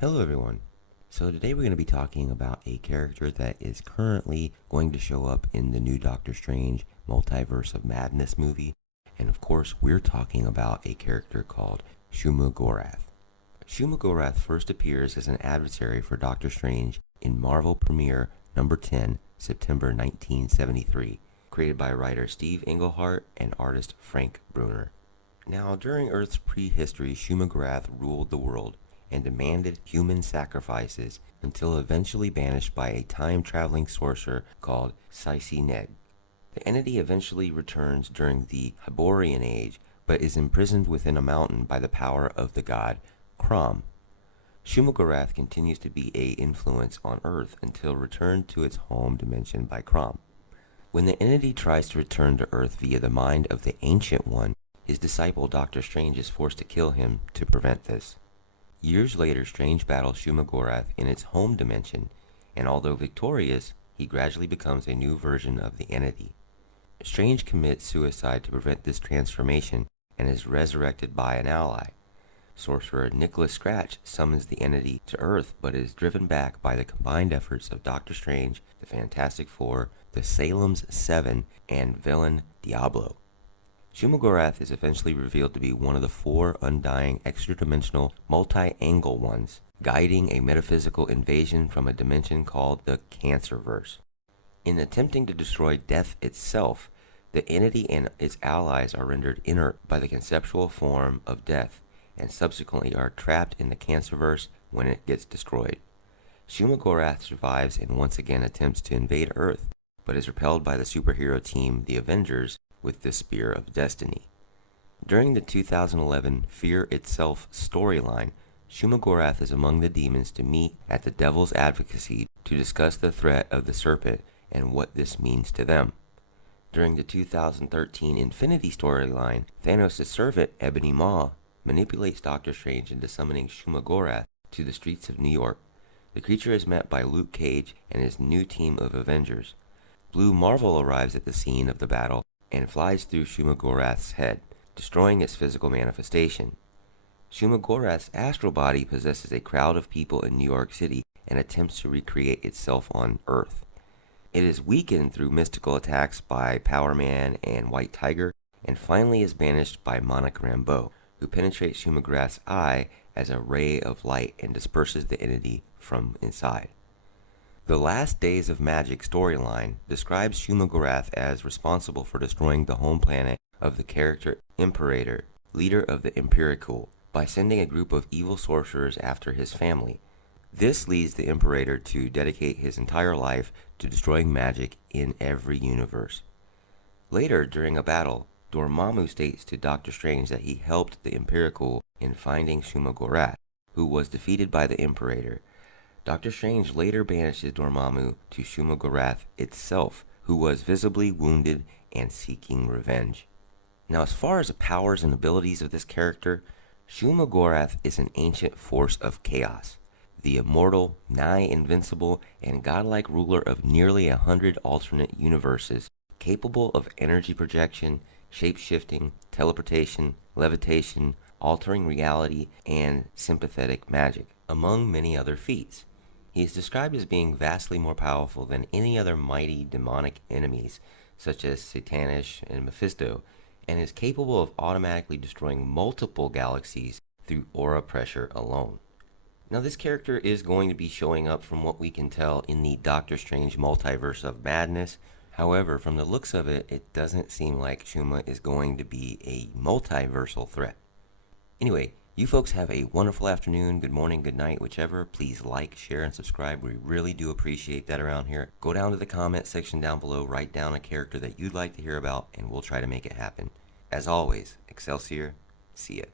Hello everyone. So today we're going to be talking about a character that is currently going to show up in the new Doctor Strange Multiverse of Madness movie. And of course, we're talking about a character called Shuma-Gorath. Shuma-Gorath first appears as an adversary for Doctor Strange in Marvel Premiere number 10, September 1973, created by writer Steve Englehart and artist Frank Bruner. Now, during Earth's prehistory, Shuma-Gorath ruled the world and demanded human sacrifices until eventually banished by a time-traveling sorcerer called Ned. The entity eventually returns during the Hyborian Age, but is imprisoned within a mountain by the power of the god Crom. Shuma-Gorath continues to be an influence on Earth until returned to its home dimension by Crom. When the entity tries to return to Earth via the mind of the Ancient One, his disciple Doctor Strange is forced to kill him to prevent this. Years later, Strange battles Shuma-Gorath in its home dimension, and although victorious, he gradually becomes a new version of the entity. Strange commits suicide to prevent this transformation and is resurrected by an ally. Sorcerer Nicholas Scratch summons the entity to Earth, but is driven back by the combined efforts of Doctor Strange, the Fantastic Four, the Salem's Seven, and villain Diablo. Shuma-Gorath is eventually revealed to be one of the four undying extra-dimensional multi-angle ones, guiding a metaphysical invasion from a dimension called the Cancerverse. In attempting to destroy death itself, the entity and its allies are rendered inert by the conceptual form of death, and subsequently are trapped in the Cancerverse when it gets destroyed. Shuma-Gorath survives and once again attempts to invade Earth, but is repelled by the superhero team, the Avengers, with the Spear of Destiny. During the 2011 Fear Itself storyline, Shuma-Gorath is among the demons to meet at the Devil's Advocacy to discuss the threat of the Serpent and what this means to them. During the 2013 Infinity storyline, Thanos' servant Ebony Maw manipulates Doctor Strange into summoning Shuma-Gorath to the streets of New York. The creature is met by Luke Cage and his new team of Avengers. Blue Marvel arrives at the scene of the battle and flies through Shuma-Gorath's head, destroying its physical manifestation. Shuma-Gorath's astral body possesses a crowd of people in New York City and attempts to recreate itself on Earth. It is weakened through mystical attacks by Power Man and White Tiger, and finally is banished by Monica Rambeau, who penetrates Shuma-Gorath's eye as a ray of light and disperses the entity from inside. The Last Days of Magic storyline describes Shuma-Gorath as responsible for destroying the home planet of the character Imperator, leader of the Empirical, by sending a group of evil sorcerers after his family. This leads the Imperator to dedicate his entire life to destroying magic in every universe. Later, during a battle, Dormammu states to Doctor Strange that he helped the Empirical in finding Shuma-Gorath, who was defeated by the Imperator. Doctor Strange later banishes Dormammu to Shuma-Gorath itself, who was visibly wounded and seeking revenge. Now, as far as the powers and abilities of this character, Shuma-Gorath is an ancient force of chaos, the immortal, nigh invincible, and godlike ruler of nearly 100 alternate universes, capable of energy projection, shape-shifting, teleportation, levitation, altering reality, and sympathetic magic, among many other feats. He is described as being vastly more powerful than any other mighty demonic enemies, such as Satanish and Mephisto, and is capable of automatically destroying multiple galaxies through aura pressure alone. Now, this character is going to be showing up, from what we can tell, in the Doctor Strange Multiverse of Madness. However, from the looks of it, it doesn't seem like Shuma is going to be a multiversal threat. Anyway, you folks have a wonderful afternoon, good morning, good night, whichever. Please like, share, and subscribe. We really do appreciate that around here. Go down to the comment section down below, write down a character that you'd like to hear about, and we'll try to make it happen. As always, Excelsior, see ya.